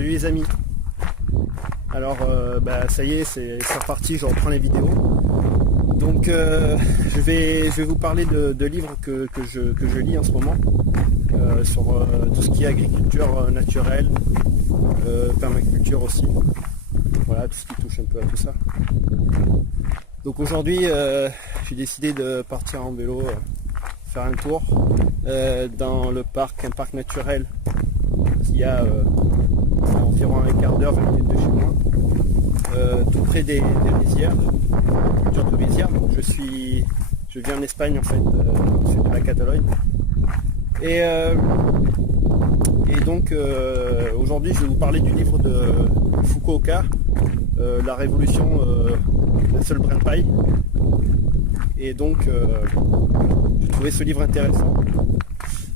Salut les amis. Alors ça y est, c'est reparti, je reprends les vidéos. Donc je vais vous parler de livres que je lis en ce moment sur tout ce qui est agriculture naturelle, permaculture aussi. Voilà, tout ce qui touche un peu à tout ça. Donc aujourd'hui j'ai décidé de partir en vélo, faire un tour dans le parc, un parc naturel qui a environ un quart d'heure, 20 minutes de chez moi, tout près des rizières, culture de rizières. Donc je vis en Espagne en fait, au sud de la Catalogne. Et donc aujourd'hui je vais vous parler du livre de Fukuoka, La révolution d'un seul brin de paille. Et donc j'ai trouvé ce livre intéressant.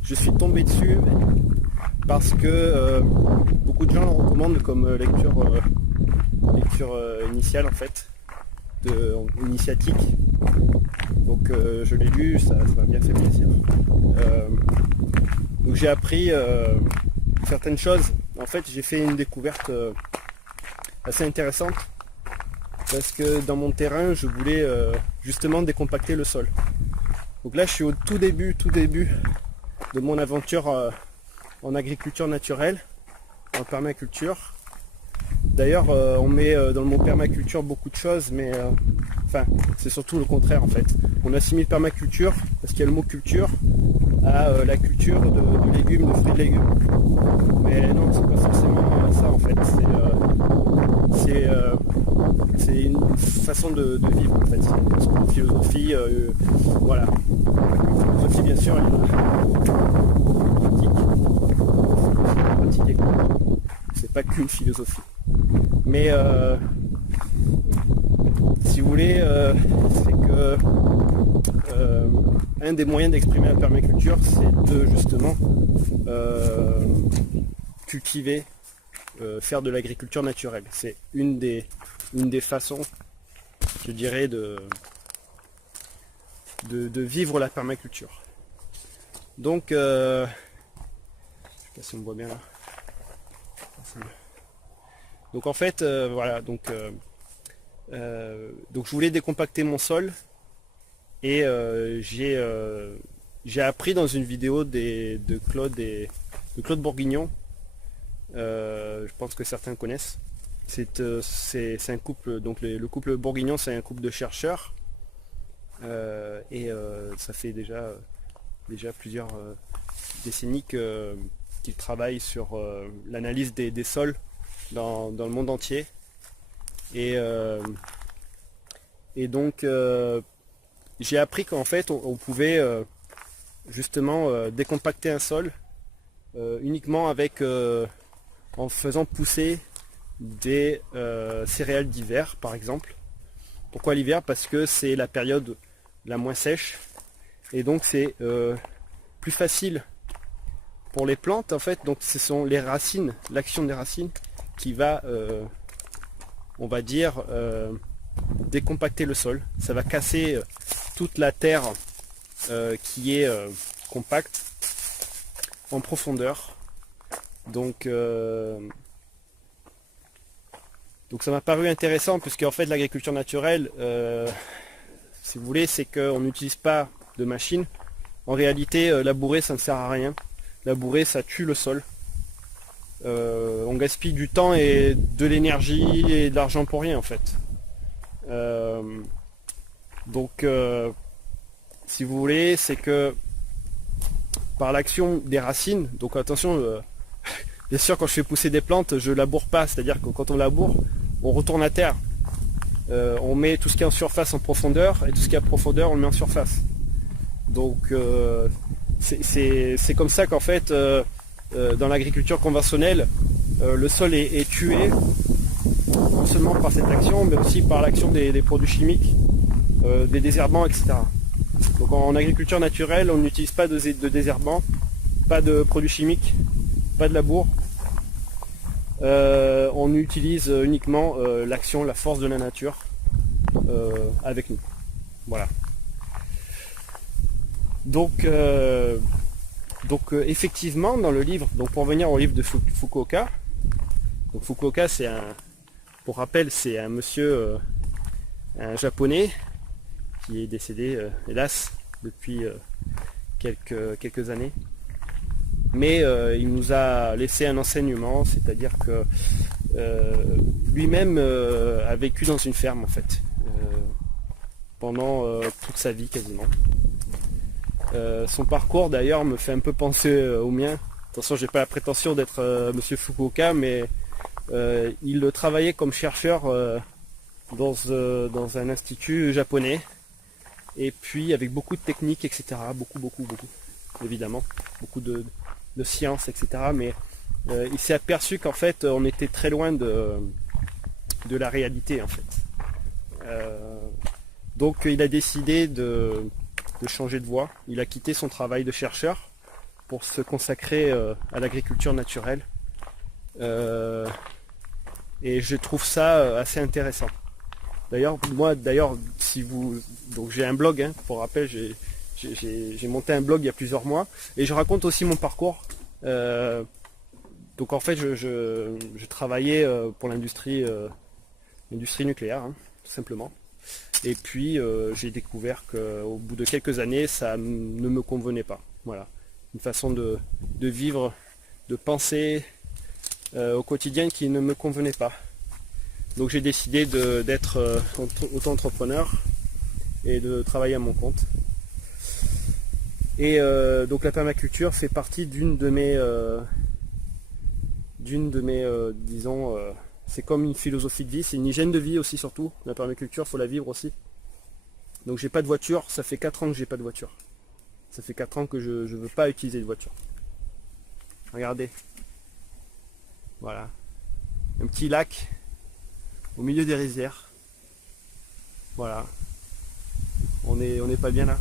Je suis tombé dessus parce que beaucoup de gens le recommandent comme lecture initiale en fait, initiatique. Donc je l'ai lu, ça m'a bien fait plaisir. Donc j'ai appris certaines choses. En fait j'ai fait une découverte assez intéressante parce que dans mon terrain je voulais justement décompacter le sol. Donc là je suis au tout début de mon aventure en agriculture naturelle, en permaculture. D'ailleurs on met dans le mot permaculture beaucoup de choses, mais c'est surtout le contraire en fait. On assimile permaculture, parce qu'il y a le mot culture, à la culture de légumes, de fruits de légumes. Mais non, c'est pas forcément ça en fait. C'est une façon de vivre en fait. C'est une philosophie, voilà. Une philosophie bien sûr, pratique. C'est pas qu'une philosophie. Mais si vous voulez, c'est que un des moyens d'exprimer la permaculture, c'est de justement cultiver, faire de l'agriculture naturelle. C'est une des façons, je dirais, de vivre la permaculture. Donc, je sais pas si on me voit bien là. Donc en fait, voilà, donc je voulais décompacter mon sol et j'ai appris dans une vidéo de Claude Bourguignon, je pense que certains connaissent. C'est un couple, donc le couple Bourguignon, c'est un couple de chercheurs et ça fait déjà plusieurs décennies qu'ils travaillent sur l'analyse des sols dans le monde entier. Et donc j'ai appris qu'en fait on pouvait justement décompacter un sol uniquement en faisant pousser des céréales d'hiver par exemple. Pourquoi l'hiver? Parce que c'est la période la moins sèche et donc c'est plus facile pour les plantes en fait. Donc ce sont les racines, l'action des racines qui va, on va dire, décompacter le sol. Ça va casser toute la terre qui est compacte en profondeur. Donc ça m'a paru intéressant puisque en fait l'agriculture naturelle, si vous voulez, c'est qu'on n'utilise pas de machine. En réalité, labourer ça ne sert à rien. Labourer ça tue le sol. On gaspille du temps et de l'énergie et de l'argent pour rien en fait. Donc si vous voulez, c'est que par l'action des racines, donc attention, bien sûr quand je fais pousser des plantes, je laboure pas, c'est-à-dire que quand on laboure, on retourne à terre. On met tout ce qui est en surface en profondeur et tout ce qui est en profondeur on le met en surface. Donc c'est comme ça qu'en fait dans l'agriculture conventionnelle, le sol est tué non seulement par cette action, mais aussi par l'action des produits chimiques, des désherbants, etc. Donc en agriculture naturelle, on n'utilise pas de désherbants, pas de produits chimiques, pas de labour. On utilise uniquement l'action, la force de la nature avec nous. Voilà. Donc effectivement dans le livre, donc pour revenir au livre de Fukuoka, Donc Fukuoka, pour rappel, c'est un monsieur, un japonais, qui est décédé, hélas, depuis quelques années. Mais il nous a laissé un enseignement, c'est-à-dire que lui-même a vécu dans une ferme en fait, pendant toute sa vie quasiment. Son parcours d'ailleurs me fait un peu penser au mien. Attention, j'ai pas la prétention d'être monsieur Fukuoka, mais il travaillait comme chercheur dans un institut japonais, et puis avec beaucoup de techniques, etc. Beaucoup, évidemment, beaucoup de sciences, etc. Mais il s'est aperçu qu'en fait, on était très loin de la réalité, en fait. Donc il a décidé de changer de voie. Il a quitté son travail de chercheur pour se consacrer à l'agriculture naturelle. Et je trouve ça assez intéressant. D'ailleurs, si vous... Donc j'ai un blog, hein, pour rappel, j'ai monté un blog il y a plusieurs mois, et je raconte aussi mon parcours. Donc en fait, je travaillais pour l'industrie nucléaire, hein, tout simplement. Et puis j'ai découvert qu'au bout de quelques années, ça ne me convenait pas. Voilà, une façon de vivre, de penser au quotidien qui ne me convenait pas. Donc j'ai décidé d'être auto-entrepreneur et de travailler à mon compte. Et donc la permaculture fait partie d'une de mes disons, c'est comme une philosophie de vie, c'est une hygiène de vie aussi surtout. La permaculture, il faut la vivre aussi. Donc j'ai pas de voiture, ça fait 4 ans que j'ai pas de voiture. Ça fait 4 ans que je ne veux pas utiliser de voiture. Regardez. Voilà. Un petit lac au milieu des rizières. Voilà. On n'est pas bien là.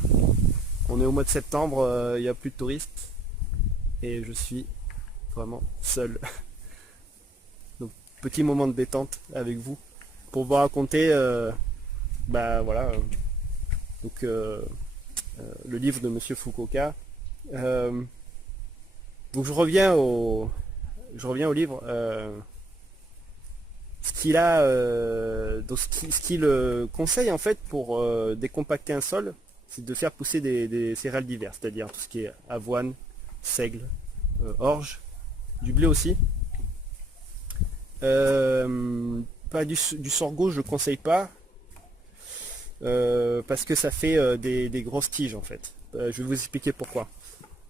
On est au mois de septembre, il n'y a plus de touristes. Et je suis vraiment seul. Donc petit moment de détente avec vous. Pour vous raconter voilà. Donc le livre de Monsieur Fukuoka. Donc je reviens au livre. Ce qu'il conseille en fait pour décompacter un sol, c'est de faire pousser des céréales diverses, c'est-à-dire tout ce qui est avoine, seigle, orge, du blé aussi. Pas du sorgho, je ne conseille pas, parce que ça fait des grosses tiges en fait. Je vais vous expliquer pourquoi.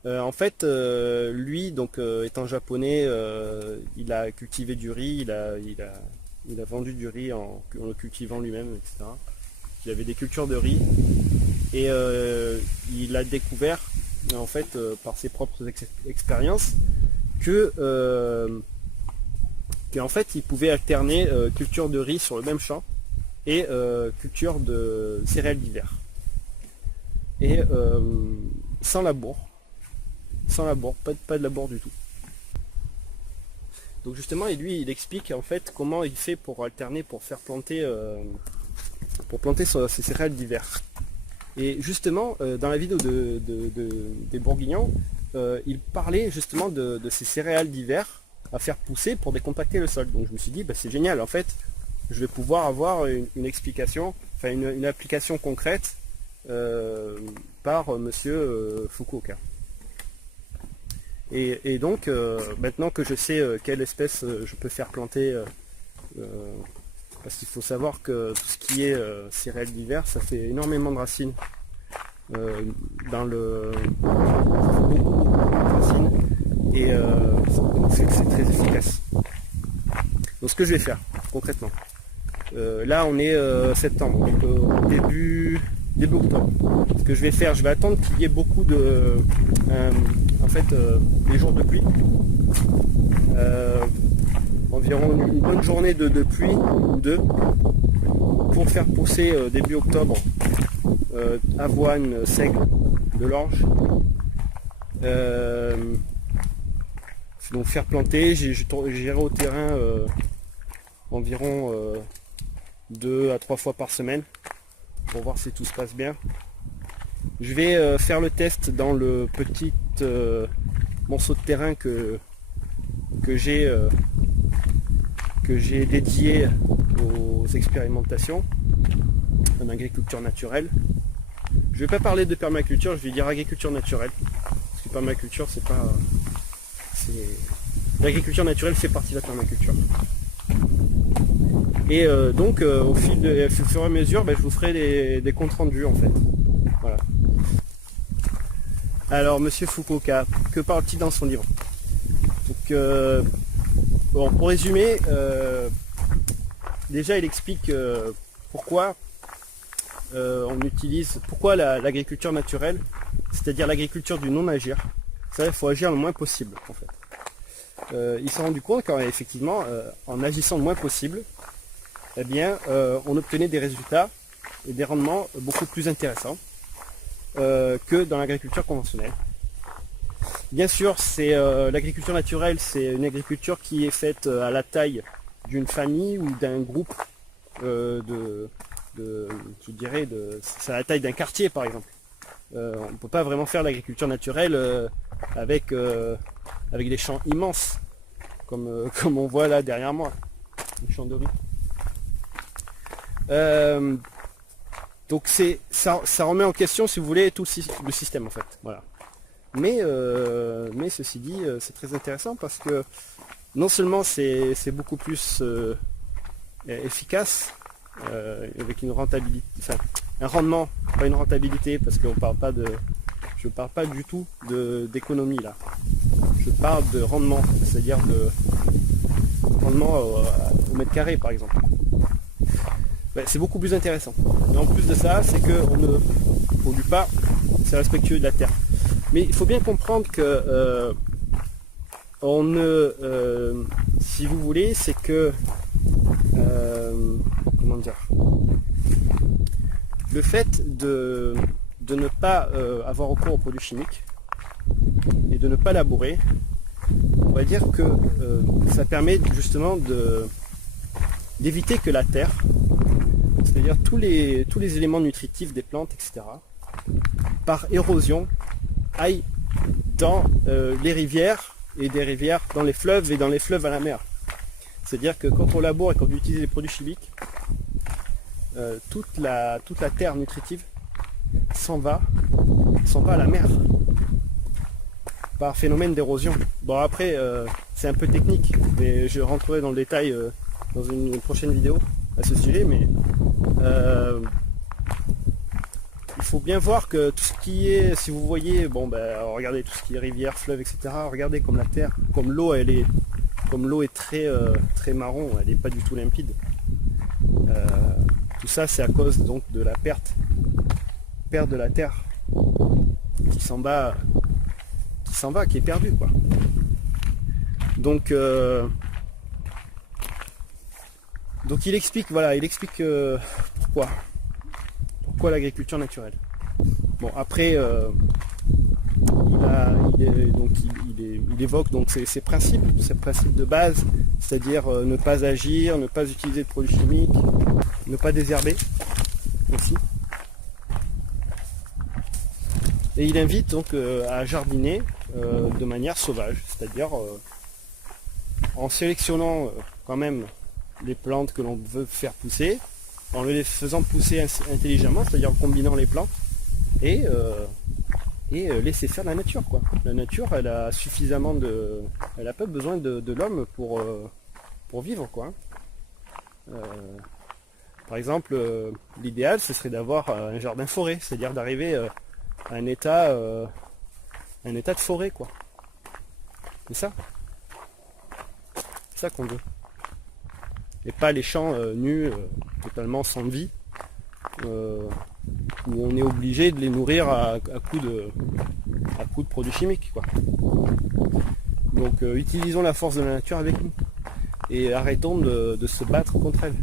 En fait, lui, donc étant japonais, il a cultivé du riz, il a vendu du riz en le cultivant lui-même, etc. Il avait des cultures de riz, et il a découvert, en fait, par ses propres expériences, qu'en fait, il pouvait alterner culture de riz sur le même champ et culture de céréales d'hiver. Et sans labour, pas de labour du tout. Donc justement, et lui, il explique en fait comment il fait pour alterner, pour faire planter, ses céréales d'hiver. Et justement, dans la vidéo des Bourguignons, il parlait justement de ces céréales d'hiver à faire pousser pour décompacter le sol. Donc je me suis dit, c'est génial, en fait, je vais pouvoir avoir une explication, enfin une application concrète par Monsieur Fukuoka. Et donc, maintenant que je sais quelle espèce je peux faire planter, parce qu'il faut savoir que tout ce qui est céréales d'hiver, ça fait énormément de racines. Beaucoup de racines, et c'est très efficace. Donc ce que je vais faire, concrètement, là on est septembre, donc début octobre. Ce que je vais faire, je vais attendre qu'il y ait beaucoup de... les jours de pluie. Environ une bonne journée de pluie ou deux, pour faire pousser début octobre avoine, seigle, de l'orge. Donc faire planter, j'irai au terrain environ 2 à 3 fois par semaine pour voir si tout se passe bien. Je vais faire le test dans le petit morceau de terrain que j'ai que j'ai dédié aux expérimentations en agriculture naturelle. Je ne vais pas parler de permaculture, je vais dire agriculture naturelle. Parce que permaculture, c'est pas... L'agriculture naturelle fait partie de la permaculture. Et donc, au fur et à mesure, je vous ferai des comptes rendus en fait. Voilà. Alors, Monsieur Fukuoka, que parle-t-il dans son livre? Donc, bon, pour résumer, déjà il explique pourquoi pourquoi l'agriculture naturelle, c'est-à-dire l'agriculture du non-agir, ça, il faut agir le moins possible en fait. Il s'est rendu compte qu'effectivement, en agissant le moins possible, eh bien, on obtenait des résultats et des rendements beaucoup plus intéressants que dans l'agriculture conventionnelle. Bien sûr, l'agriculture naturelle, c'est une agriculture qui est faite à la taille d'une famille ou d'un groupe je dirais, c'est à la taille d'un quartier par exemple. On ne peut pas vraiment faire l'agriculture naturelle avec des champs immenses, comme on voit là derrière moi, les champs de riz. Donc ça remet en question, si vous voulez, tout le système en fait. Voilà. Mais ceci dit, c'est très intéressant parce que non seulement c'est beaucoup plus efficace, avec une rentabilité, enfin un rendement, pas une rentabilité, parce qu'on parle pas je parle pas du tout d'économie là. Je parle de rendement, c'est-à-dire de rendement au mètre carré par exemple. C'est beaucoup plus intéressant. Et en plus de ça, c'est qu'on ne pollue pas, c'est respectueux de la terre. Mais il faut bien comprendre que si vous voulez, c'est que comment dire, le fait de ne pas avoir recours aux produits chimiques et de ne pas labourer, on va dire que ça permet justement d'éviter que la terre, c'est-à-dire tous les éléments nutritifs des plantes, etc., par érosion, aillent dans les rivières, et des rivières dans les fleuves, et dans les fleuves à la mer. C'est-à-dire que quand on laboure et quand on utilise les produits chimiques, toute la terre nutritive s'en va à la mer, par phénomène d'érosion. Bon après, c'est un peu technique, mais je rentrerai dans le détail dans une prochaine vidéo à ce sujet, mais il faut bien voir que tout ce qui est, si vous voyez, regardez tout ce qui est rivière, fleuve, etc. Regardez comme la terre, comme l'eau est très très marron, elle n'est pas du tout limpide. Tout ça c'est à cause donc de la perte de la terre qui s'en va, qui est perdue quoi. Donc il explique pourquoi l'agriculture naturelle. Bon après il évoque donc ces principes de base, c'est-à-dire ne pas agir, ne pas utiliser de produits chimiques, ne pas désherber aussi. Et il invite donc à jardiner de manière sauvage, c'est-à-dire en sélectionnant quand même les plantes que l'on veut faire pousser, en les faisant pousser intelligemment, c'est-à-dire en combinant les plantes, et laisser faire la nature quoi. La nature, elle a suffisamment elle a pas besoin de l'homme pour vivre quoi. Par exemple, l'idéal ce serait d'avoir un jardin forêt, c'est-à-dire d'arriver à un état de forêt quoi. C'est ça qu'on veut. Et pas les champs nus, totalement sans vie, où on est obligé de les nourrir à coups de produits chimiques quoi. Donc utilisons la force de la nature avec nous et arrêtons de se battre contre elle.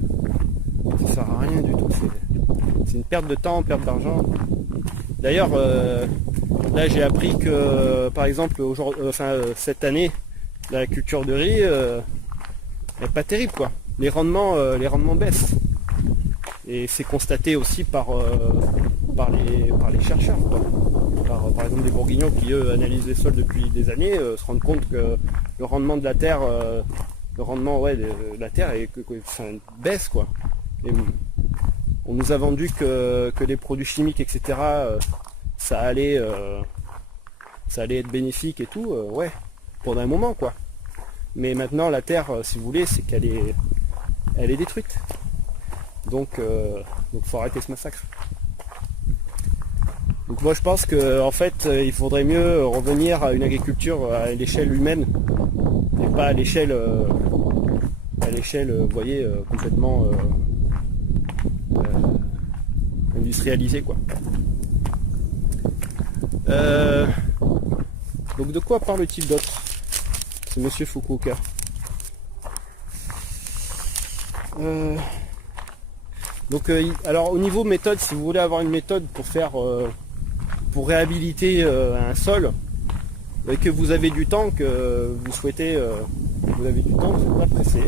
Ça sert à rien du tout, c'est une perte de temps, perte d'argent. D'ailleurs là j'ai appris que par exemple cette année la culture de riz n'est pas terrible quoi. Les rendements baissent. Et c'est constaté aussi par les chercheurs. Par exemple des bourguignons qui eux analysent les sols depuis des années, se rendent compte que le rendement de la terre le rendement de la terre baisse quoi. Et on nous a vendu que les produits chimiques, etc., ça allait être bénéfique et tout, ouais, pendant un moment quoi. Mais maintenant la terre, si vous voulez, c'est qu'elle est détruite. Donc faut arrêter ce massacre. Donc moi je pense que en fait il faudrait mieux revenir à une agriculture à l'échelle humaine et pas à l'échelle vous voyez, complètement industrialisée quoi. Donc de quoi parle-t-il d'autre, ce monsieur Fukuoka? Alors au niveau méthode, si vous voulez avoir une méthode pour faire pour réhabiliter un sol, et que vous avez du temps, que vous souhaitez vous avez du temps, vous êtes pas pressé,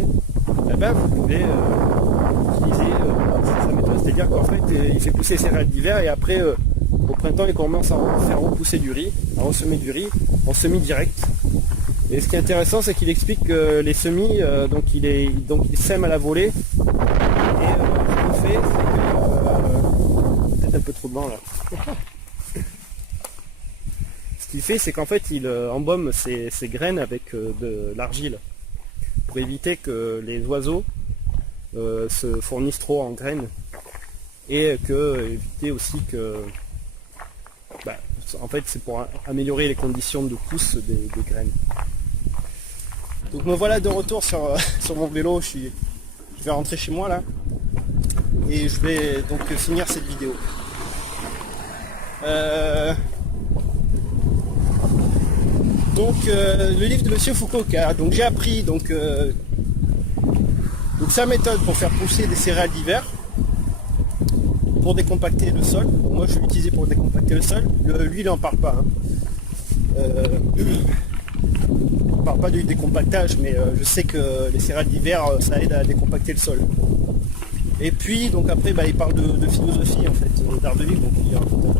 eh ben vous pouvez utiliser sa méthode, c'est-à-dire qu'en fait il fait pousser les céréales d'hiver et après au printemps il commence à faire repousser du riz, à ressemer du riz en semis direct. Et ce qui est intéressant, c'est qu'il explique que les semis, donc il sème à la volée. Et ce qu'il fait, c'est peut-être un peu trop de vent là. Ce qu'il fait, c'est qu'en fait, il embaume ses graines avec de l'argile pour éviter que les oiseaux se fournissent trop en graines et éviter aussi que, en fait, c'est pour améliorer les conditions de pousse des graines. Donc me voilà de retour sur mon vélo, je vais rentrer chez moi là et je vais donc finir cette vidéo. Le livre de Monsieur Fukuoka, donc j'ai appris donc sa méthode pour faire pousser des céréales d'hiver, pour décompacter le sol. Moi je vais l'utiliser pour décompacter le sol. Lui il n'en parle pas. Je parle pas du décompactage, mais je sais que les céréales d'hiver ça aide à décompacter le sol. Et puis donc après il parle de philosophie en fait, d'art de vivre, donc il raconte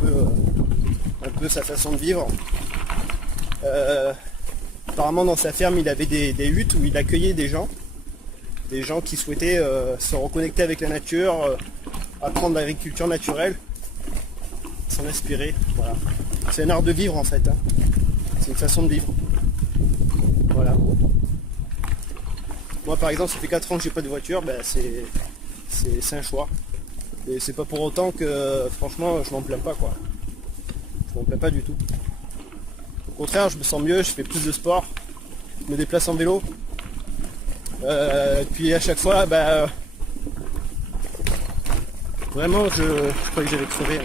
un peu sa façon de vivre. Apparemment dans sa ferme il avait des huttes où il accueillait des gens qui souhaitaient se reconnecter avec la nature, apprendre l'agriculture naturelle, s'en inspirer. Voilà. C'est un art de vivre en fait, hein. C'est une façon de vivre. Voilà. Moi par exemple ça fait 4 ans que j'ai pas de voiture, c'est un choix. Et c'est pas pour autant que franchement je m'en plains pas quoi. Je m'en plains pas du tout. Au contraire je me sens mieux, je fais plus de sport, je me déplace en vélo. Puis à chaque fois vraiment je croyais que j'allais crever.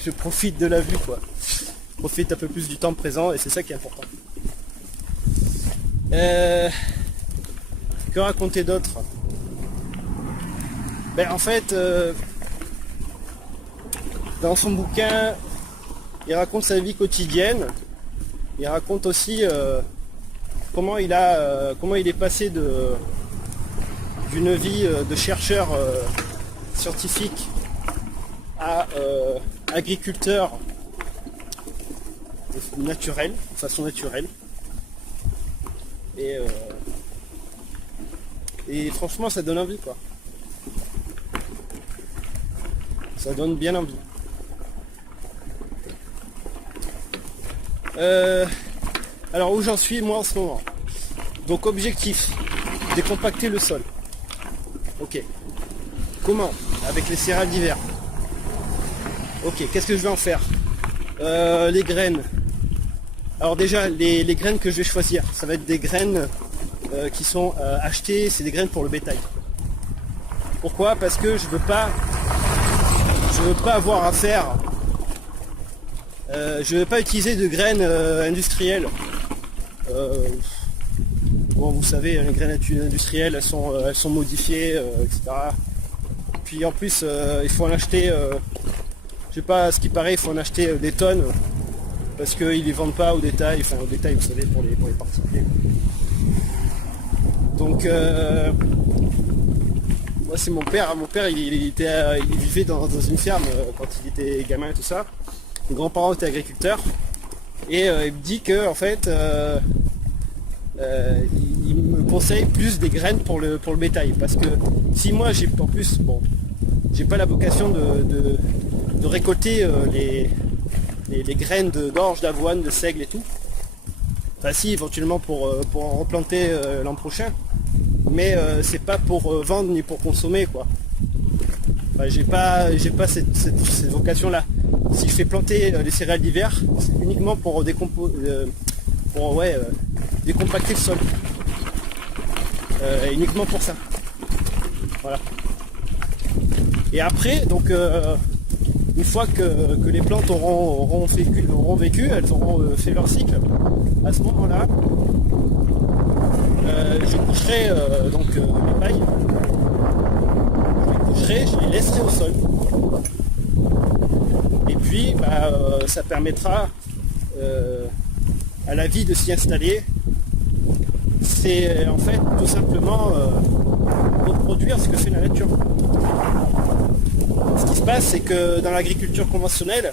Je profite de la vue quoi. Je profite un peu plus du temps présent et c'est ça qui est important. Que raconter d'autre? En fait, dans son bouquin, il raconte sa vie quotidienne. Il raconte aussi comment il est passé d'une vie de chercheur scientifique à agriculteur naturel, de façon naturelle. Et franchement ça donne envie quoi. Ça donne bien envie. Alors où j'en suis moi en ce moment? Donc objectif, décompacter le sol. Ok. Comment? Avec les céréales d'hiver. Ok, qu'est-ce que je vais en faire? Les graines. Alors déjà, les graines que je vais choisir, ça va être des graines qui sont achetées, c'est des graines pour le bétail. Pourquoi? Parce que je veux pas avoir à faire, je veux pas utiliser de graines industrielles. Bon, vous savez, les graines industrielles, elles sont modifiées, etc. Puis en plus, il faut en acheter, je sais pas, ce qui paraît, il faut en acheter des tonnes. Parce qu'ils les vendent pas au détail, enfin au détail vous savez pour les particuliers. Donc moi c'est mon père il vivait dans une ferme quand il était gamin et tout ça. Mes grands-parents étaient agriculteurs et il me dit que en fait il conseille plus des graines pour le bétail. Parce que si moi j'ai en plus, bon, j'ai pas la vocation de récolter les graines d'orge, d'avoine, de seigle et tout. Enfin si, éventuellement pour en replanter l'an prochain. Mais c'est pas pour vendre ni pour consommer quoi. Enfin, j'ai pas cette vocation là. Si je fais planter les céréales d'hiver, c'est uniquement pour décompacter le sol. Et uniquement pour ça. Voilà. Et après, donc une fois que les plantes auront vécu, elles auront fait leur cycle, à ce moment-là, je coucherai mes pailles, je les laisserai au sol. Et puis ça permettra à la vie de s'y installer. C'est en fait tout simplement reproduire ce que fait la nature. Ce qui se passe, c'est que dans l'agriculture conventionnelle,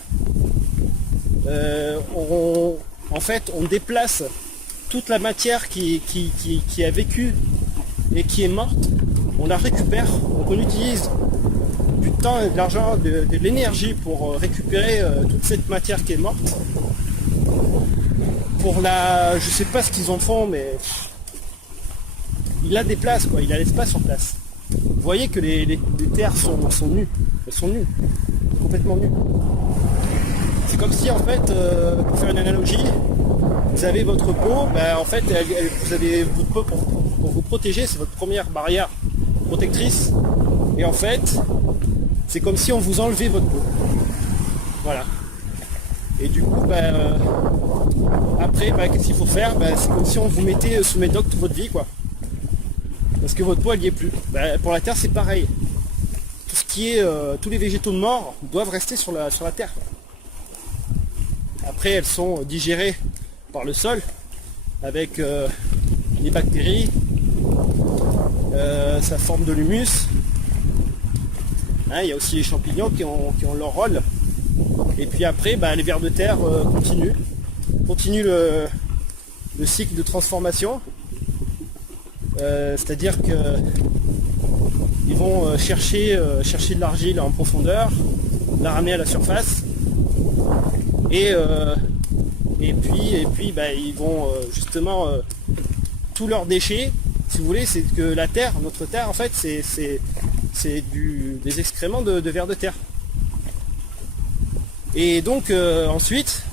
on déplace toute la matière qui a vécu et qui est morte, on la récupère, donc on utilise du temps et de l'argent, de l'énergie pour récupérer toute cette matière qui est morte. Je sais pas ce qu'ils en font, mais ils la déplacent quoi, ils la laissent pas sur place. Vous voyez que les terres sont nues, elles sont nues, complètement nues. C'est comme si en fait, pour faire une analogie, vous avez votre peau, en fait vous avez votre peau pour vous protéger, c'est votre première barrière protectrice, et en fait c'est comme si on vous enlevait votre peau. Voilà. Et du coup après qu'est-ce qu'il faut faire? C'est comme si on vous mettait sous médoc toute votre vie quoi. Parce que votre peau elle n'y est plus. Pour la terre c'est pareil. Tout ce qui est tous les végétaux morts doivent rester sur la terre. Après elles sont digérées par le sol avec les bactéries, ça forme de l'humus. Il y a aussi les champignons qui ont leur rôle. Et puis après les vers de terre continuent le cycle de transformation. C'est-à-dire que ils vont chercher de l'argile en profondeur, la ramener à la surface, et puis ils vont justement tous leurs déchets, si vous voulez, c'est que la terre, notre terre en fait, c'est des excréments de vers de terre. Et donc ensuite,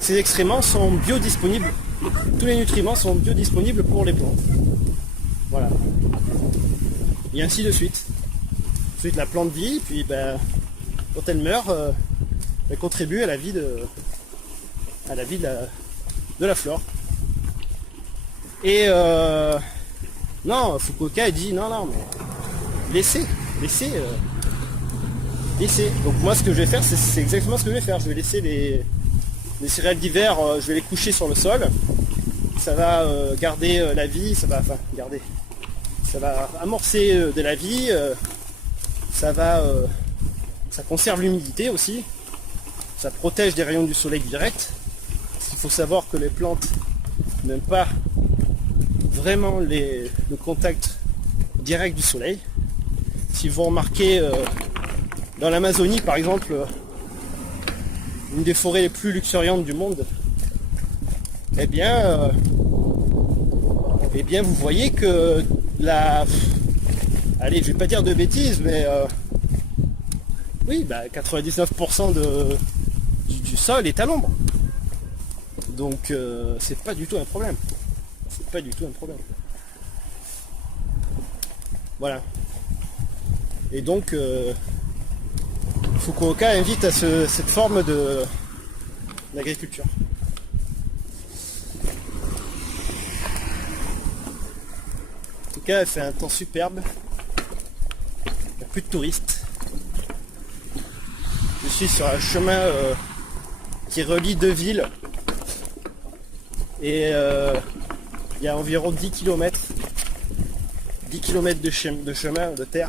ces excréments sont biodisponibles. Tous les nutriments sont biodisponibles pour les plantes. Voilà. Et ainsi de suite. Ensuite la plante vit, puis quand elle meurt, elle contribue à la vie de la flore. Et non, Fukuoka a dit non mais laissez. Donc moi ce que je vais faire, c'est exactement ce que je vais faire. Je vais laisser les céréales d'hiver, je vais les coucher sur le sol. Ça va garder la vie, ça va amorcer de la vie, ça conserve l'humidité aussi, ça protège des rayons du soleil direct. Il faut savoir que les plantes n'aiment pas vraiment le contact direct du soleil. Si vous remarquez dans l'Amazonie par exemple, une des forêts les plus luxuriantes du monde, eh bien vous voyez que allez, je vais pas dire de bêtises, mais oui, 99% du sol est à l'ombre. Donc c'est pas du tout un problème. C'est pas du tout un problème. Voilà. Et donc Fukuoka invite à cette forme d'agriculture. En tout cas, elle fait un temps superbe. Il n'y a plus de touristes. Je suis sur un chemin qui relie deux villes. Et il y a environ 10 km. 10 km de chemin, de terre.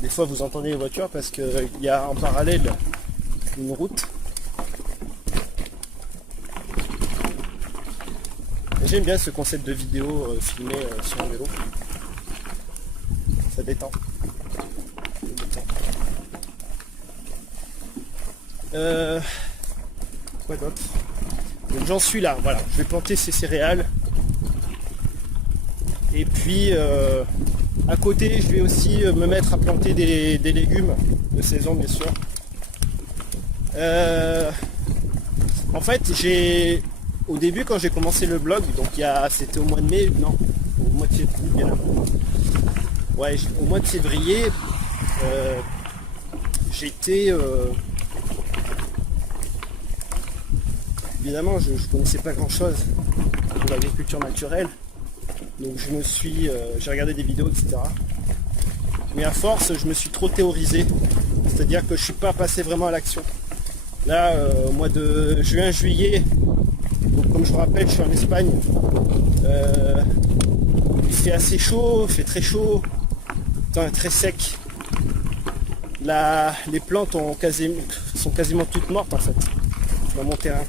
Des fois vous entendez les voitures parce qu'il y a en parallèle une route. Et J'aime bien ce concept de vidéo filmée sur un vélo. Ça détend. Quoi d'autre? Donc j'en suis là, voilà. Je vais planter ces céréales. Et puis à côté, je vais aussi me mettre à planter des légumes de saison, bien sûr. En fait, au début, quand j'ai commencé le blog, donc c'était au mois de mai, non, au mois de février, bien avant. Ouais, au mois de février, j'étais évidemment, je connaissais pas grand-chose de l'agriculture naturelle, donc j'ai regardé des vidéos, etc. Mais à force, je me suis trop théorisé, c'est-à-dire que je suis pas passé vraiment à l'action. Là, au mois de juin, juillet, donc comme je vous rappelle, je suis en Espagne. Il fait assez chaud, il fait très chaud, le temps est très sec. Les plantes sont quasiment toutes mortes en fait, dans mon terrain.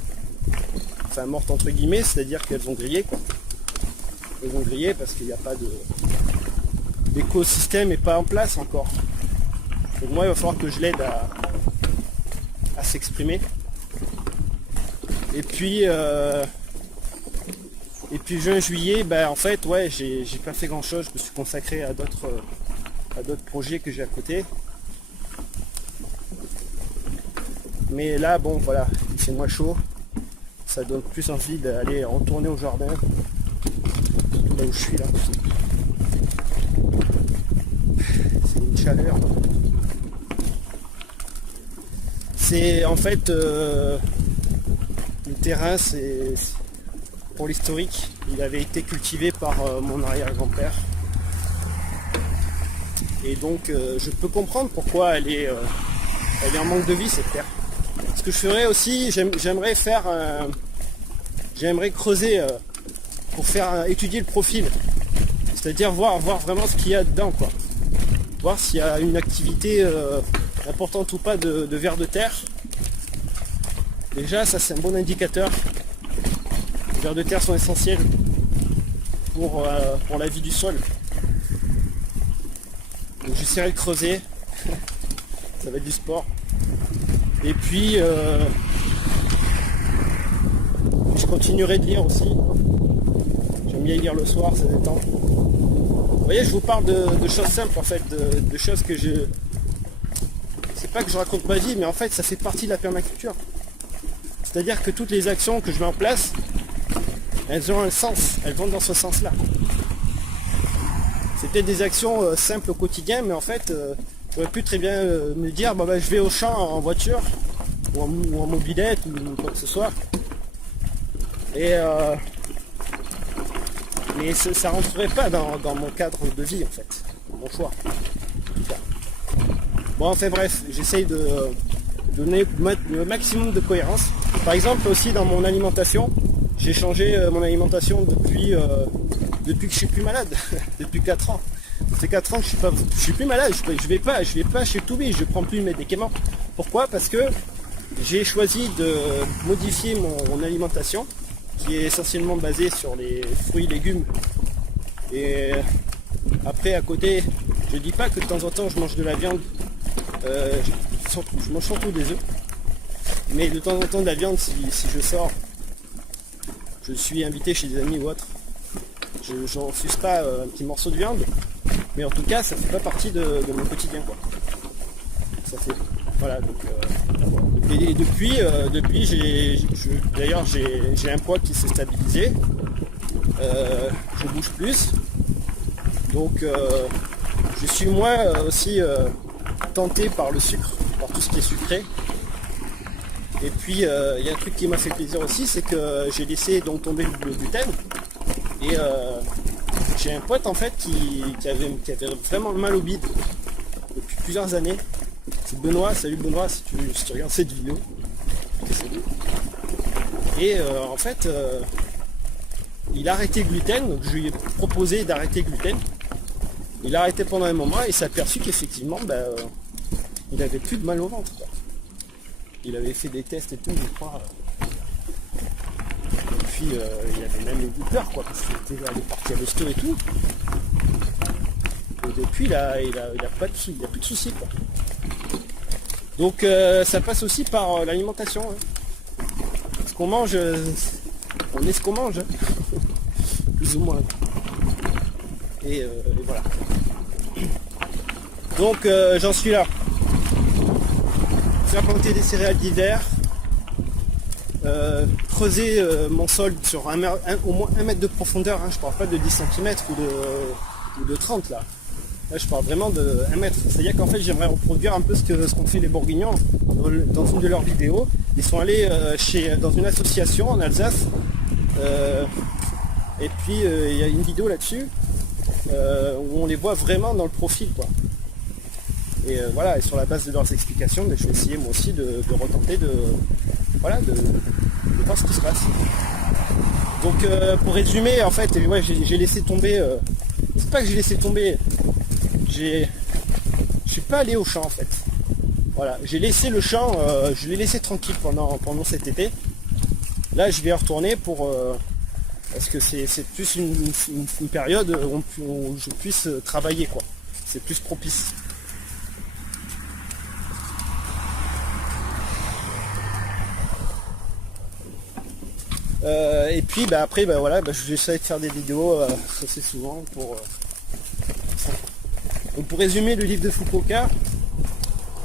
Enfin mortes entre guillemets, c'est-à-dire qu'elles ont grillé quoi. Elles ont grillé parce qu'il n'y a pas l'écosystème n'est pas en place encore. Donc moi il va falloir que je l'aide à s'exprimer. Et puis juin juillet, en fait ouais j'ai pas fait grand chose, je me suis consacré à d'autres projets que j'ai à côté. Mais là bon voilà, il fait moins chaud, ça donne plus envie d'aller retourner au jardin, là où je suis là. C'est une chaleur. C'est en fait le terrain, c'est pour l'historique, il avait été cultivé par mon arrière-grand-père. Et donc je peux comprendre pourquoi elle est en manque de vie cette terre. Ce que je ferais aussi, j'aimerais creuser pour étudier le profil, c'est-à-dire voir vraiment ce qu'il y a dedans, quoi. Voir s'il y a une activité importante ou pas de vers de terre. Déjà, ça c'est un bon indicateur. Les vers de terre sont essentiels pour la vie du sol. Donc j'essaierai de creuser. Ça va être du sport. Et puis je continuerai de lire aussi. J'aime bien lire le soir, ça détend. Vous voyez, je vous parle de choses simples en fait, de choses que je... C'est pas que je raconte ma vie, mais en fait ça fait partie de la permaculture. C'est-à-dire que toutes les actions que je mets en place, elles ont un sens, elles vont dans ce sens-là. C'est peut-être des actions simples au quotidien, mais en fait, j'aurais pu très bien me dire, je vais au champ en voiture, ou en mobilette, ou quoi que ce soit. Mais ça ne rentrerait pas dans mon cadre de vie, en fait, mon choix. En tout cas. Bon, enfin bref, j'essaye de donner le maximum de cohérence. Par exemple, aussi dans mon alimentation, j'ai changé mon alimentation depuis que je suis plus malade, depuis 4 ans. Ça fait 4 ans que je suis plus malade, je vais pas chez Toubib, je prends plus de médicaments. Pourquoi? Parce que j'ai choisi de modifier mon alimentation, qui est essentiellement basée sur les fruits et légumes. Et après, à côté, je dis pas que de temps en temps je mange de la viande, je mange surtout des œufs. Mais de temps en temps de la viande, si je sors, je suis invité chez des amis ou autre, je ne refuse pas un petit morceau de viande, mais en tout cas ça fait pas partie de mon quotidien quoi. Ça fait, voilà, donc et depuis d'ailleurs j'ai un poids qui s'est stabilisé, je bouge plus, donc je suis moins aussi tenté par le sucre, par tout ce qui est sucré. Et puis il y a un truc qui m'a fait plaisir aussi, c'est que j'ai laissé donc tomber le gluten. Et j'ai un pote en fait qui avait vraiment mal au bide depuis plusieurs années. C'est Benoît, salut Benoît si tu regardes cette vidéo. Salut. Et en fait il a arrêté le gluten, donc je lui ai proposé d'arrêter le gluten. Il a arrêté pendant un moment et il s'est aperçu qu'effectivement il avait plus de mal au ventre quoi. Il avait fait des tests et tout, je crois. Et puis il y avait même peur quoi, parce qu'il était allé partir à l'hosto et tout. Et depuis il a pas de il y a plus de soucis quoi. Donc ça passe aussi par l'alimentation. Hein. Ce qu'on mange, on est ce qu'on mange, hein. Plus ou moins. Et voilà. Donc j'en suis là. Faire planter des céréales d'hiver, creuser mon sol sur au moins 1 mètre de profondeur, hein. Je parle pas de 10 cm ou de 30 là. Là je parle vraiment de 1 mètre. C'est-à-dire qu'en fait j'aimerais reproduire un peu ce qu'ont fait les Bourguignons dans une de leurs vidéos. Ils sont allés dans une association en Alsace. Et puis il y a une vidéo là-dessus où on les voit vraiment dans le profil quoi. Et voilà, et sur la base de leurs explications, je vais essayer moi aussi de retenter de voir ce qui se passe. Donc pour résumer, en fait, ouais, j'ai laissé tomber. C'est pas que j'ai laissé tomber. Je suis pas allé au champ en fait. Voilà, j'ai laissé le champ, je l'ai laissé tranquille pendant cet été. Là, je vais y retourner parce que c'est plus une période où je puisse travailler quoi. C'est plus propice. Et puis après voilà, j'essaie de faire des vidéos assez souvent donc pour résumer le livre de Fukuoka,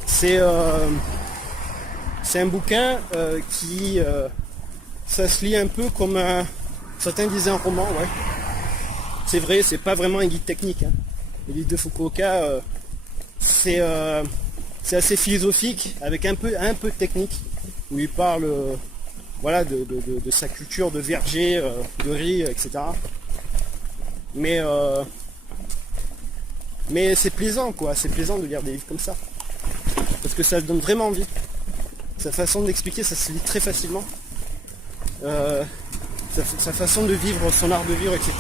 c'est un bouquin qui ça se lit un peu comme certains disaient un roman, ouais. C'est vrai, c'est pas vraiment un guide technique, hein. Le livre de Fukuoka c'est assez philosophique avec un peu de technique où il parle voilà, de sa culture de verger, de riz, etc. Mais c'est plaisant quoi, c'est plaisant de lire des livres comme ça. Parce que ça donne vraiment envie. Sa façon d'expliquer, ça se lit très facilement. Sa façon de vivre, son art de vivre, etc.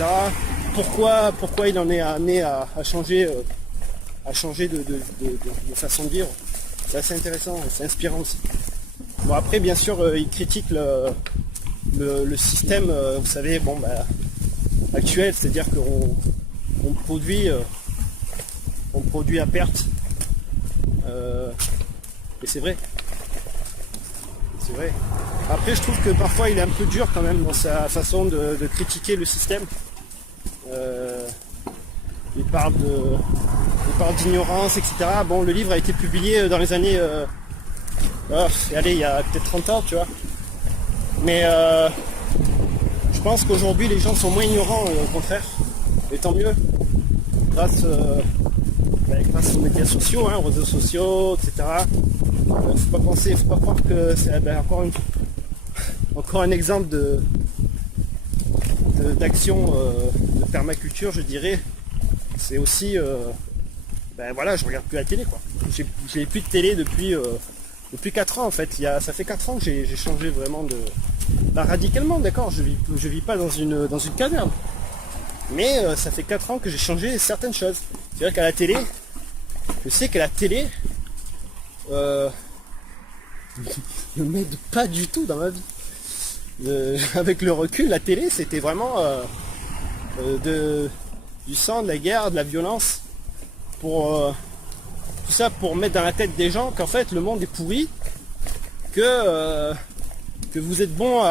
Pourquoi il en est amené à changer de façon de vivre. C'est assez intéressant, c'est inspirant aussi. Bon après bien sûr il critique le système, vous savez, actuel, c'est-à-dire qu'on produit à perte. Et c'est vrai. C'est vrai. Après je trouve que parfois il est un peu dur quand même dans sa façon de critiquer le système. Il parle d'ignorance, etc. Bon, le livre a été publié dans les années allez, il y a peut-être 30 ans, tu vois. Mais je pense qu'aujourd'hui les gens sont moins ignorants, au contraire. Et tant mieux. Grâce aux médias sociaux, hein, aux réseaux sociaux, etc. Faut pas croire que c'est encore un exemple d'action de permaculture, je dirais. C'est aussi voilà, je regarde plus la télé quoi. J'ai plus de télé depuis 4 ans en fait. Ça fait 4 ans que j'ai changé vraiment radicalement, d'accord, je vis pas dans une caverne. Mais ça fait 4 ans que j'ai changé certaines choses. C'est-à-dire qu'à la télé, je sais qu'à la télé ne m'aide pas du tout dans ma vie. Avec le recul, la télé c'était vraiment du sang, de la guerre, de la violence, tout ça pour mettre dans la tête des gens qu'en fait le monde est pourri, que vous êtes bon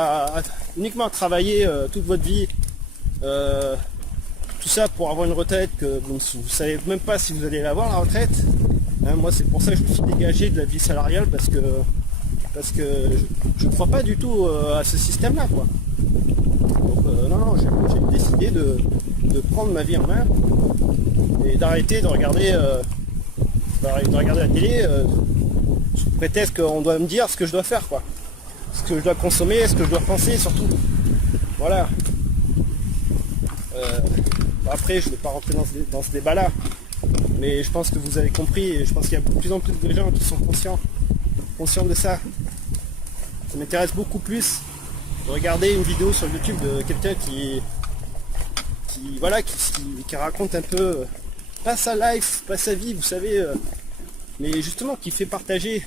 uniquement à travailler toute votre vie, tout ça pour avoir une retraite que vous ne savez même pas si vous allez l'avoir la retraite. Hein, moi c'est pour ça que je me suis dégagé de la vie salariale parce que je ne crois pas du tout à ce système là quoi. Donc non, j'ai décidé de prendre ma vie en main et d'arrêter de regarder la télé sous prétexte qu'on doit me dire ce que je dois faire quoi. Ce que je dois consommer, ce que je dois penser surtout. Voilà. Après je ne vais pas rentrer dans ce débat là. Mais je pense que vous avez compris et je pense qu'il y a de plus en plus de gens qui sont conscients de ça. Ça m'intéresse beaucoup plus de regarder une vidéo sur YouTube de quelqu'un qui raconte un peu, pas sa life, pas sa vie, vous savez, mais justement qui fait partager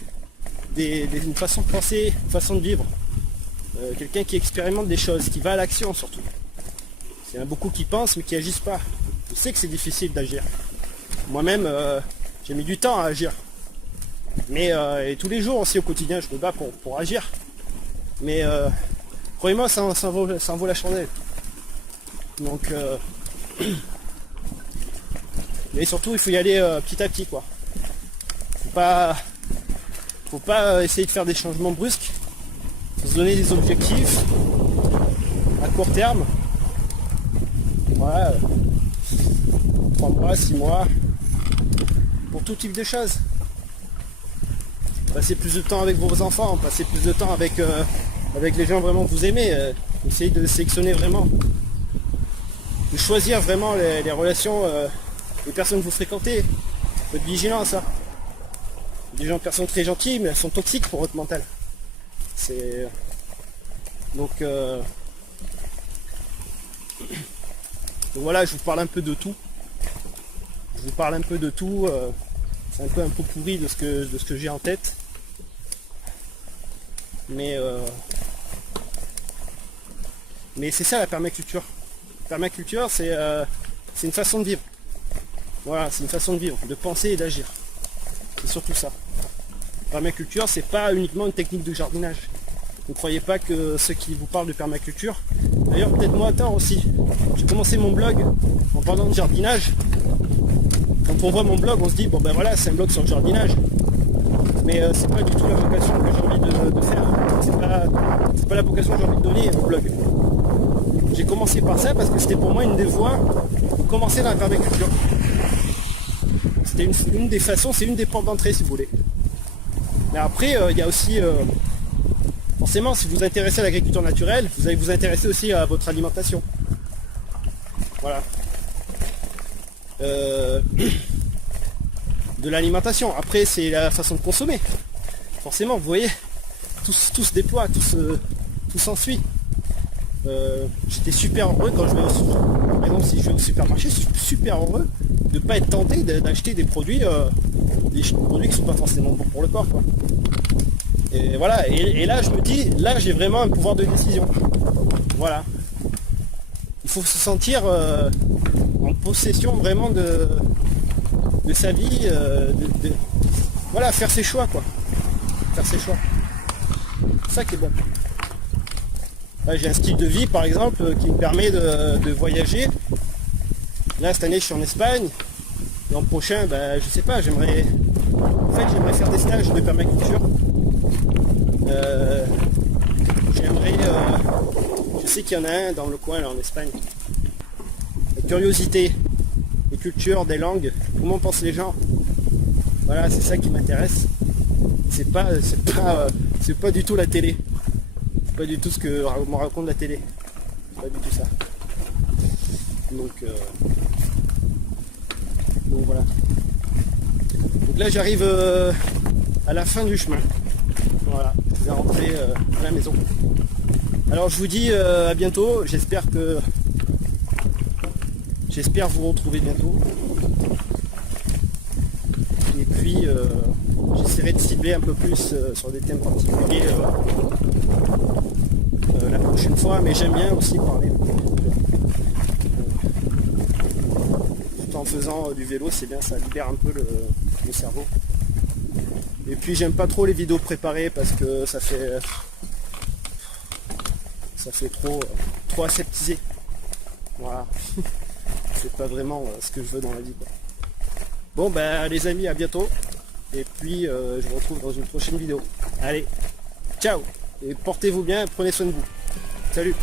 une façon de penser, une façon de vivre. quelqu'un qui expérimente des choses, qui va à l'action surtout. Il y en a beaucoup qui pensent mais qui agissent pas. Je sais que c'est difficile d'agir. Moi-même, j'ai mis du temps à agir. Mais et tous les jours aussi au quotidien, je me bats pour agir. Mais croyez-moi, ça en vaut la chandelle. Donc, mais surtout, il faut y aller petit à petit, quoi. Faut pas essayer de faire des changements brusques. Faut se donner des objectifs à court terme. Voilà, 3 mois, 6 mois, pour tout type de choses. Passez plus de temps avec vos enfants, passez plus de temps avec les gens vraiment que vous aimez. Essayez de sélectionner vraiment, de choisir vraiment les relations, les personnes que vous fréquentez. Faut être vigilant à ça. Des gens, personnes très gentilles, mais elles sont toxiques pour votre mental. C'est donc voilà, je vous parle un peu de tout. C'est un peu pourri de ce que j'ai en tête. Mais c'est ça la permaculture. La permaculture, c'est une façon de vivre. Voilà, c'est une façon de vivre, de penser et d'agir. C'est surtout ça. La permaculture, c'est pas uniquement une technique de jardinage. Ne croyez pas que ceux qui vous parlent de permaculture, d'ailleurs peut-être moi à tort aussi, j'ai commencé mon blog en parlant de jardinage. Quand on voit mon blog, on se dit bon ben voilà, c'est un blog sur le jardinage. Mais c'est pas du tout la vocation que j'ai envie de faire. C'est pas la vocation que j'ai envie de donner au blog. J'ai commencé par ça parce que c'était pour moi une des voies pour commencer dans la permaculture. C'était une des façons, c'est une des portes d'entrée si vous voulez. Mais après, il y a aussi forcément, si vous vous intéressez à l'agriculture naturelle, vous allez vous intéresser aussi à votre alimentation. Voilà. De l'alimentation. Après, c'est la façon de consommer. Forcément, vous voyez, tout se déploie, tout s'ensuit. J'étais super heureux quand je vais par exemple, si je vais au supermarché, je suis super heureux de ne pas être tenté d'acheter des produits qui ne sont pas forcément bons pour le corps, quoi. Et voilà, et là je me dis, là j'ai vraiment un pouvoir de décision. Voilà. Il faut se sentir en possession vraiment de sa vie, voilà, faire ses choix, quoi. Faire ses choix. C'est ça qui est bon. Là j'ai un style de vie par exemple qui me permet de voyager. Là cette année je suis en Espagne. L'an prochain, je sais pas, j'aimerais faire des stages de permaculture. Je sais qu'il y en a un dans le coin là en Espagne. La curiosité, les cultures, des langues, comment pensent les gens. Voilà, c'est ça qui m'intéresse. C'est pas du tout la télé. C'est pas du tout ce que me raconte la télé. C'est pas du tout ça. Donc voilà. Donc là j'arrive à la fin du chemin. Voilà, je vais rentrer à la maison. Alors je vous dis à bientôt, j'espère vous retrouver bientôt. Et puis j'essaierai de cibler un peu plus sur des thèmes particuliers la prochaine fois, mais j'aime bien aussi parler. Tout en faisant du vélo, c'est bien, ça libère un peu le cerveau. Et puis j'aime pas trop les vidéos préparées parce que ça fait trop aseptisé. Voilà. C'est pas vraiment ce que je veux dans la vie, quoi. Bon les amis, à bientôt. Et puis je vous retrouve dans une prochaine vidéo. Allez, ciao. Et portez-vous bien, prenez soin de vous. Salut.